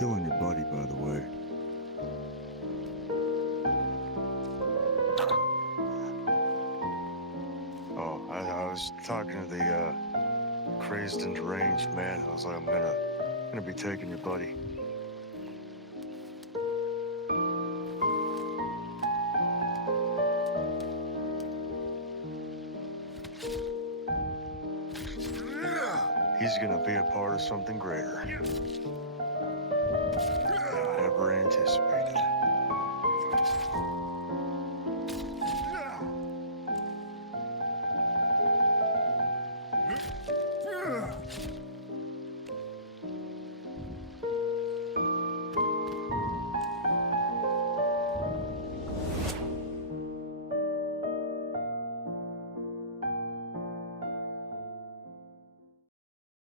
killing your buddy, by the way. Oh, I was talking to the crazed and deranged man. I was like, I'm gonna be taking your buddy. He's gonna be a part of something greater than I ever anticipated.